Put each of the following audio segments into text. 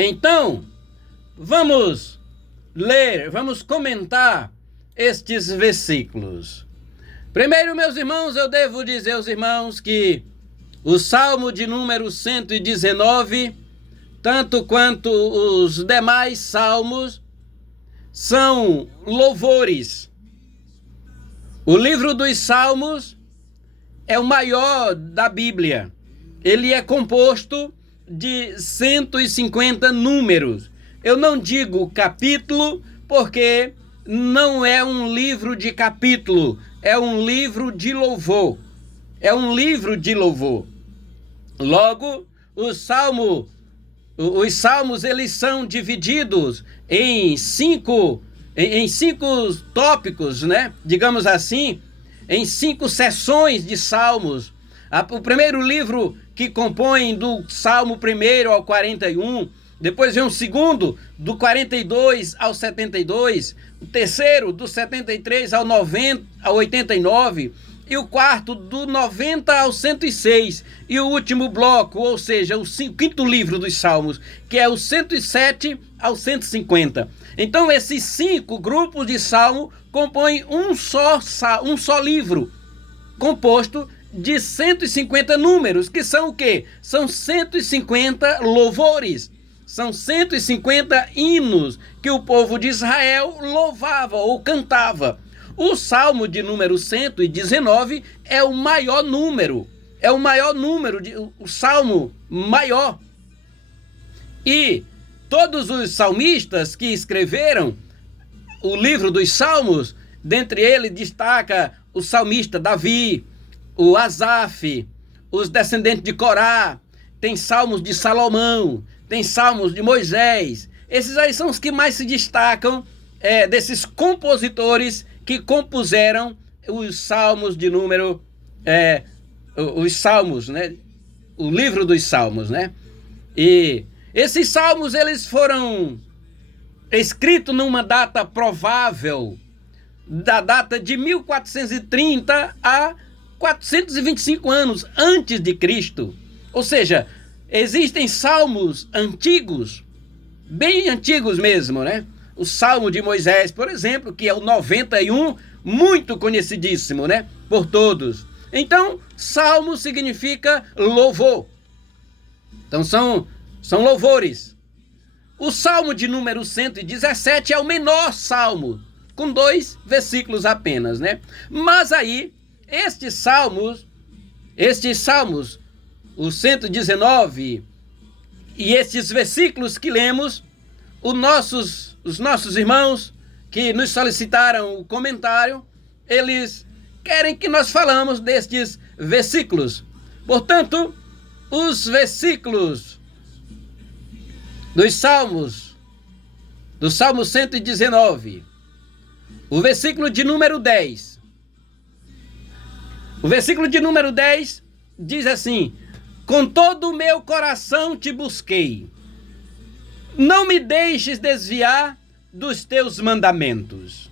Então, vamos ler, vamos comentar estes versículos. Primeiro, meus irmãos, eu devo dizer aos irmãos que o Salmo de número 119, tanto quanto os demais salmos, são louvores. O livro dos Salmos é o maior da Bíblia. Ele é composto de 150 números. Eu não digo capítulo porque não é um livro de capítulo, é um livro de louvor. É um livro de louvor. Logo, os salmos eles são divididos em cinco tópicos, né? Digamos assim, em 5 seções de salmos. O primeiro livro que compõe do Salmo 1 ao 41, depois vem o segundo, do 42 ao 72, o terceiro, do 73 ao 90, ao 89, e o quarto, do 90 ao 106, e o último bloco, ou seja, o quinto livro dos Salmos, que é o 107 ao 150. Então, esses 5 grupos de salmo compõem um só livro, composto de 150 números, que são o quê? São 150 louvores. São 150 hinos que o povo de Israel louvava ou cantava. O Salmo de número 119 é o maior número. É o maior número, o Salmo maior. E todos os salmistas que escreveram o livro dos Salmos, dentre eles destaca o salmista Davi, o Asaf, os descendentes de Corá, tem salmos de Salomão, tem salmos de Moisés. Esses aí são os que mais se destacam desses compositores que compuseram os salmos de número, os salmos, né? O livro dos Salmos, né? E esses salmos, eles foram escritos numa data provável, da data de 1430 a 425 anos antes de Cristo. Ou seja, existem salmos antigos, bem antigos mesmo, né? O Salmo de Moisés, por exemplo, que é o 91, muito conhecidíssimo, né? Por todos. Então, salmo significa louvor. Então, são louvores. O Salmo de número 117 é o menor salmo, com 2 versículos apenas, né? Mas aí, estes salmos, o 119 e estes versículos que lemos, os nossos irmãos que nos solicitaram o comentário, eles querem que nós falamos destes versículos. Portanto, os versículos dos Salmos, do Salmo 119, o versículo de número 10. O versículo de número 10 diz assim: com todo o meu coração te busquei, não me deixes desviar dos teus mandamentos.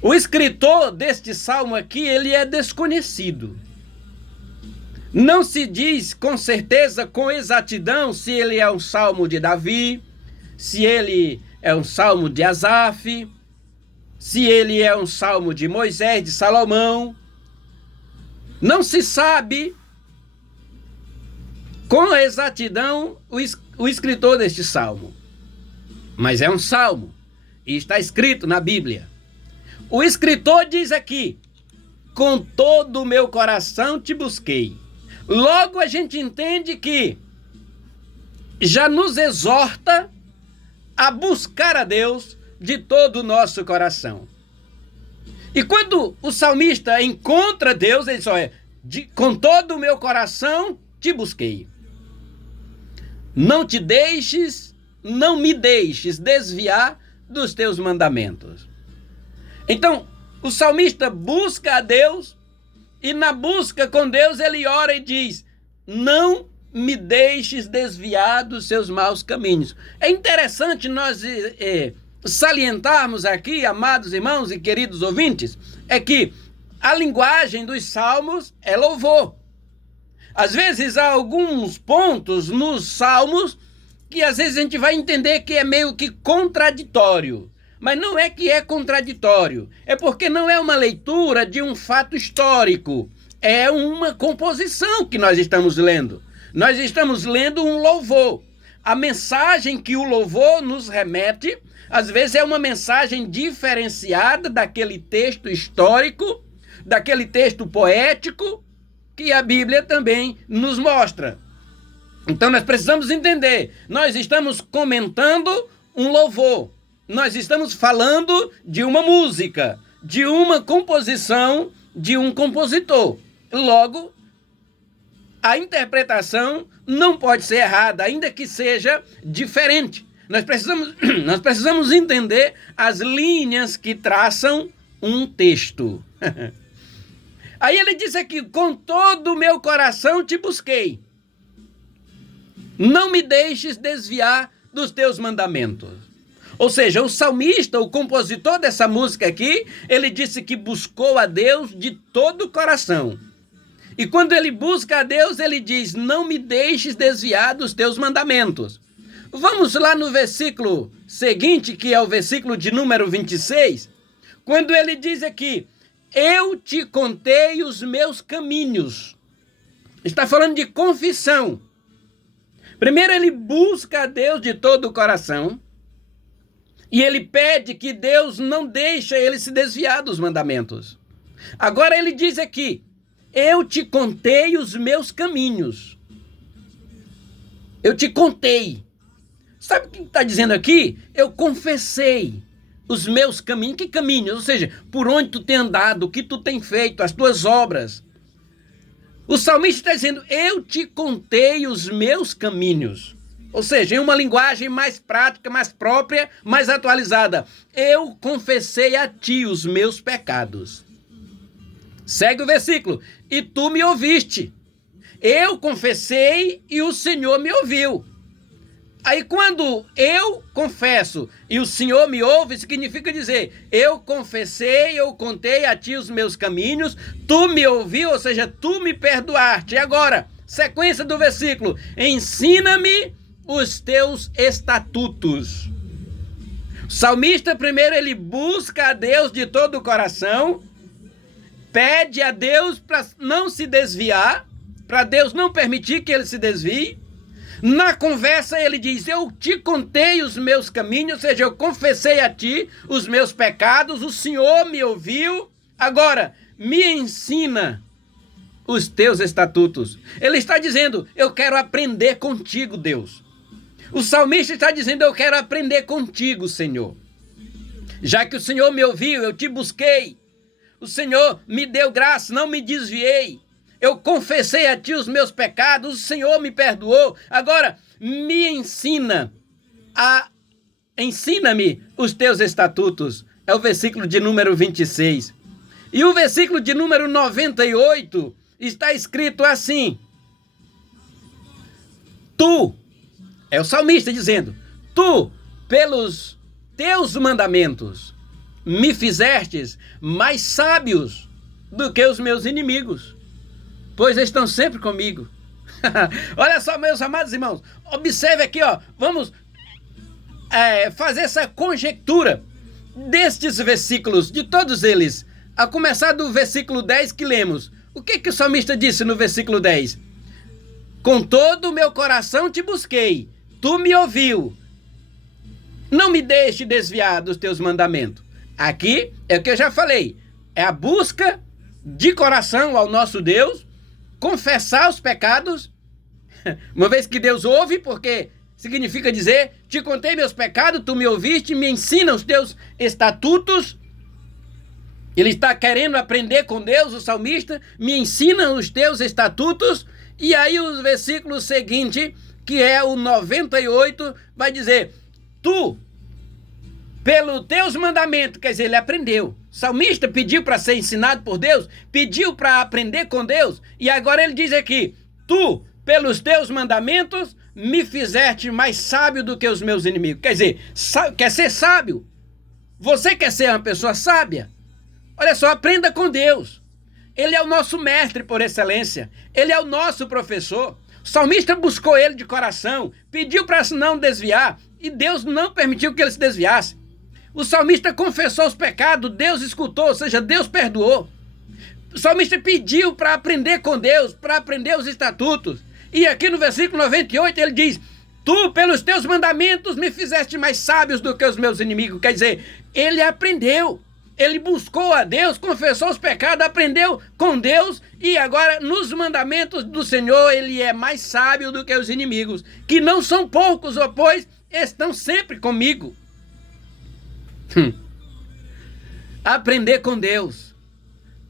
O escritor deste salmo aqui, ele é desconhecido. Não se diz com certeza, com exatidão, se ele é um salmo de Davi, se ele é um salmo de Asaf, se ele é um salmo de Moisés, de Salomão. Não se sabe com exatidão o escritor deste salmo. Mas é um salmo e está escrito na Bíblia. O escritor diz aqui: com todo o meu coração te busquei. Logo a gente entende que já nos exorta a buscar a Deus de todo o nosso coração. E quando o salmista encontra Deus, ele só com todo o meu coração te busquei. Não me deixes desviar dos teus mandamentos. Então, o salmista busca a Deus, e na busca com Deus ele ora e diz: não me deixes desviar dos seus maus caminhos. É interessante nós salientarmos aqui, amados irmãos e queridos ouvintes, é que a linguagem dos salmos é louvor. Às vezes há alguns pontos nos salmos que às vezes a gente vai entender que é meio que contraditório. Mas não é que é contraditório, é porque não é uma leitura de um fato histórico, é uma composição que nós estamos lendo. Nós estamos lendo um louvor. A mensagem que o louvor nos remete, às vezes é uma mensagem diferenciada daquele texto histórico, daquele texto poético, que a Bíblia também nos mostra. Então nós precisamos entender, nós estamos comentando um louvor, nós estamos falando de uma música, de uma composição de um compositor. Logo, a interpretação não pode ser errada, ainda que seja diferente. Nós precisamos entender as linhas que traçam um texto. Aí ele diz aqui, com todo o meu coração te busquei. Não me deixes desviar dos teus mandamentos. Ou seja, o salmista, o compositor dessa música aqui, ele disse que buscou a Deus de todo o coração. E quando ele busca a Deus, ele diz, não me deixes desviar dos teus mandamentos. Vamos lá no versículo seguinte, que é o versículo de número 26, quando ele diz aqui, eu te contei os meus caminhos. Está falando de confissão. Primeiro ele busca a Deus de todo o coração e ele pede que Deus não deixe ele se desviar dos mandamentos. Agora ele diz aqui, eu te contei os meus caminhos. Eu te contei. Sabe o que está dizendo aqui? Eu confessei os meus caminhos. Que caminhos? Ou seja, por onde tu tem andado, o que tu tem feito, as tuas obras. O salmista está dizendo, eu te contei os meus caminhos. Ou seja, em uma linguagem mais prática, mais própria, mais atualizada. Eu confessei a ti os meus pecados. Segue o versículo. E tu me ouviste. Eu confessei e o Senhor me ouviu. Aí quando eu confesso e o Senhor me ouve, significa dizer, eu confessei, eu contei a ti os meus caminhos, tu me ouviu, ou seja, tu me perdoaste. E agora, sequência do versículo, ensina-me os teus estatutos. O salmista primeiro ele busca a Deus de todo o coração, pede a Deus para não se desviar, para Deus não permitir que ele se desvie. Na conversa ele diz, eu te contei os meus caminhos, ou seja, eu confessei a ti os meus pecados, o Senhor me ouviu, agora me ensina os teus estatutos. Ele está dizendo, eu quero aprender contigo, Deus. O salmista está dizendo, eu quero aprender contigo, Senhor. Já que o Senhor me ouviu, eu te busquei. O Senhor me deu graça, não me desviei. Eu confessei a ti os meus pecados, o Senhor me perdoou. Agora, me ensina-me os teus estatutos. É o versículo de número 26. E o versículo de número 98 está escrito assim. Tu, é o salmista dizendo, tu, pelos teus mandamentos, me fizestes mais sábios do que os meus inimigos, pois estão sempre comigo. Olha só, meus amados irmãos, observe aqui, ó, vamos fazer essa conjectura destes versículos, de todos eles, a começar do versículo 10 que lemos. O que o salmista disse no versículo 10? Com todo o meu coração te busquei, tu me ouviu, não me deixe desviar dos teus mandamentos. Aqui é o que eu já falei, é a busca de coração ao nosso Deus, confessar os pecados, uma vez que Deus ouve, porque significa dizer, te contei meus pecados, tu me ouviste, me ensina os teus estatutos. Ele está querendo aprender com Deus, o salmista, me ensina os teus estatutos. E aí o versículo seguinte, que é o 98, vai dizer, tu, pelos teus mandamentos, quer dizer, ele aprendeu. O salmista pediu para ser ensinado por Deus, pediu para aprender com Deus, e agora ele diz aqui, tu, pelos teus mandamentos, me fizeste mais sábio do que os meus inimigos. Quer dizer, quer ser sábio? Você quer ser uma pessoa sábia? Olha só, aprenda com Deus. Ele é o nosso mestre por excelência, ele é o nosso professor. O salmista buscou ele de coração, pediu para não desviar, e Deus não permitiu que ele se desviasse. O salmista confessou os pecados, Deus escutou, ou seja, Deus perdoou. O salmista pediu para aprender com Deus, para aprender os estatutos. E aqui no versículo 98 ele diz: tu, pelos teus mandamentos, me fizeste mais sábios do que os meus inimigos. Quer dizer, ele aprendeu. Ele buscou a Deus, confessou os pecados, aprendeu com Deus e agora nos mandamentos do Senhor ele é mais sábio do que os inimigos, que não são poucos, pois estão sempre comigo. Aprender com Deus,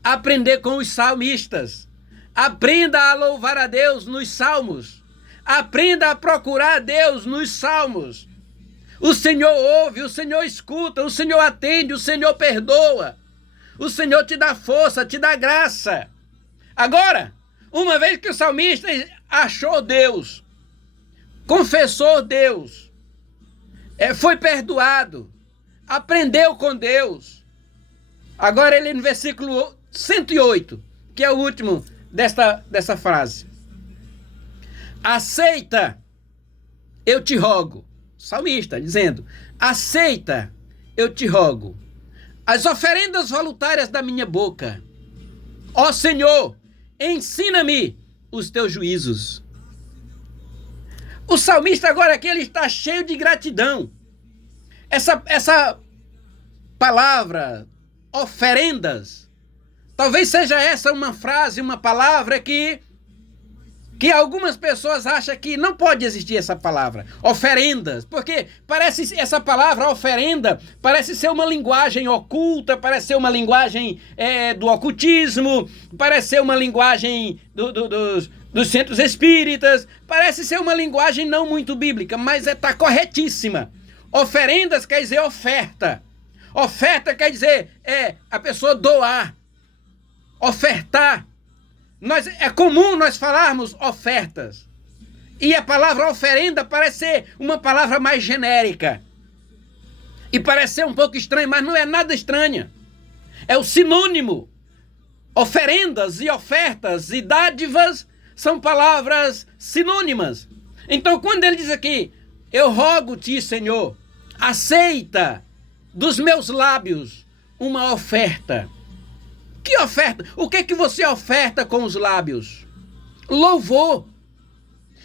aprender com os salmistas, aprenda a louvar a Deus nos salmos, aprenda a procurar a Deus nos salmos. O Senhor ouve, o Senhor escuta, o Senhor atende, o Senhor perdoa. O Senhor te dá força, te dá graça. Agora, uma vez que o salmista achou Deus, confessou Deus, foi perdoado, aprendeu com Deus. Agora ele no versículo 108, que é o último dessa frase. Aceita, eu te rogo. Salmista dizendo: aceita, eu te rogo, as oferendas voluntárias da minha boca. Ó Senhor, ensina-me os teus juízos. O salmista agora aqui ele está cheio de gratidão. Essa palavra, oferendas, talvez seja essa uma frase, uma palavra que algumas pessoas acham que não pode existir essa palavra, oferendas, porque parece essa palavra oferenda, parece ser uma linguagem oculta, parece ser uma linguagem do ocultismo, parece ser uma linguagem dos centros espíritas, parece ser uma linguagem não muito bíblica, mas está corretíssima. Oferendas quer dizer oferta, oferta quer dizer a pessoa doar, ofertar. É comum nós falarmos ofertas. E a palavra oferenda parece ser uma palavra mais genérica. E parece ser um pouco estranha, mas não é nada estranha. É o sinônimo. Oferendas e ofertas e dádivas são palavras sinônimas. Então, quando ele diz aqui: eu rogo-te, Senhor, aceita dos meus lábios uma oferta. Que oferta? O que é que você oferta com os lábios? Louvor.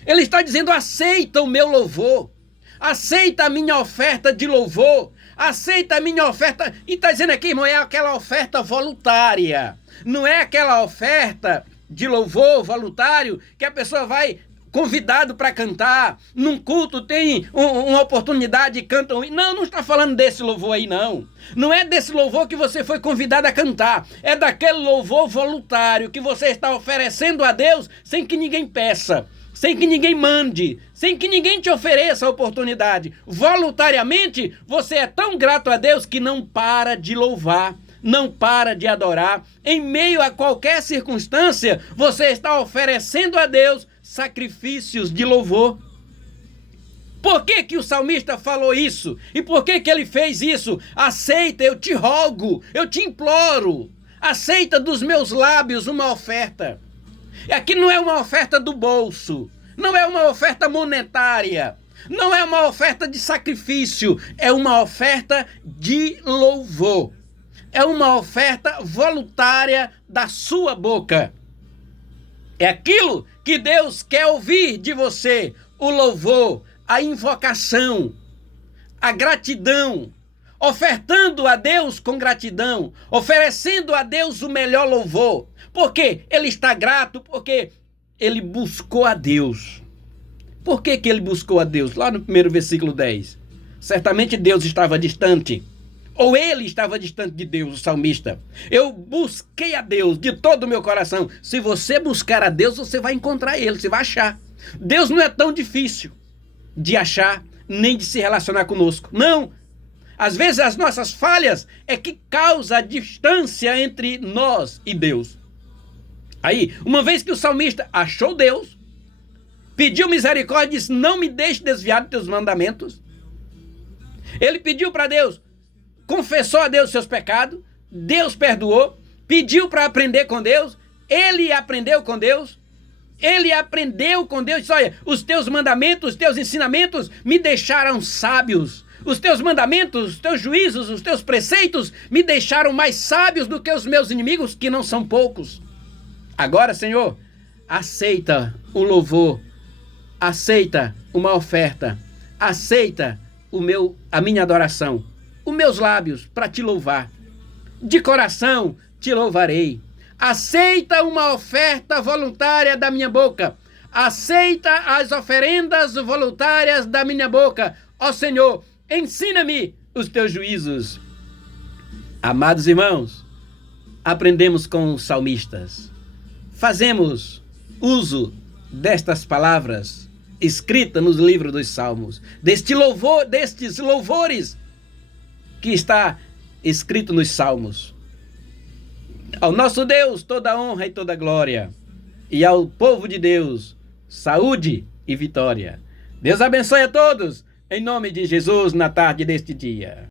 Ele está dizendo: aceita o meu louvor. Aceita a minha oferta de louvor. Aceita a minha oferta. E está dizendo aqui, irmão, é aquela oferta voluntária. Não é aquela oferta de louvor voluntário que a pessoa vai convidado para cantar. Num culto tem uma oportunidade e canta. Não está falando desse louvor aí, não. Não é desse louvor que você foi convidado a cantar. É daquele louvor voluntário que você está oferecendo a Deus sem que ninguém peça, sem que ninguém mande, sem que ninguém te ofereça a oportunidade. Voluntariamente, você é tão grato a Deus que não para de louvar, não para de adorar. Em meio a qualquer circunstância, você está oferecendo a Deus sacrifícios de louvor. Por que o salmista falou isso? E por que ele fez isso? Aceita, eu te rogo, eu te imploro. Aceita dos meus lábios uma oferta. E aqui não é uma oferta do bolso, não é uma oferta monetária, não é uma oferta de sacrifício, é uma oferta de louvor. É uma oferta voluntária da sua boca. É aquilo que Deus quer ouvir de você: o louvor, a invocação, a gratidão, ofertando a Deus com gratidão, oferecendo a Deus o melhor louvor. Porque ele está grato, porque ele buscou a Deus. Por que ele buscou a Deus? Lá no primeiro versículo 10. Certamente Deus estava distante. Ou ele estava distante de Deus, o salmista. Eu busquei a Deus de todo o meu coração. Se você buscar a Deus, você vai encontrar ele, você vai achar. Deus não é tão difícil de achar, nem de se relacionar conosco. Não. Às vezes as nossas falhas é que causa a distância entre nós e Deus. Aí, uma vez que o salmista achou Deus, pediu misericórdia e disse: não me deixe desviar dos teus mandamentos. Ele pediu para Deus, confessou a Deus seus pecados, Deus perdoou, pediu para aprender com Deus, ele aprendeu com Deus. Ele aprendeu com Deus, disse, olha, os teus mandamentos, os teus ensinamentos me deixaram sábios. Os teus mandamentos, os teus juízos, os teus preceitos me deixaram mais sábios do que os meus inimigos, que não são poucos. Agora, Senhor, aceita o louvor, aceita uma oferta, aceita a minha adoração, os meus lábios para te louvar. De coração te louvarei. Aceita uma oferta voluntária da minha boca. Aceita as oferendas voluntárias da minha boca. Ó Senhor, ensina-me os teus juízos. Amados irmãos, aprendemos com os salmistas. Fazemos uso destas palavras escritas nos livros dos Salmos, destes louvores que está escrito nos Salmos. Ao nosso Deus toda honra e toda glória, e ao povo de Deus saúde e vitória. Deus abençoe a todos, em nome de Jesus, na tarde deste dia.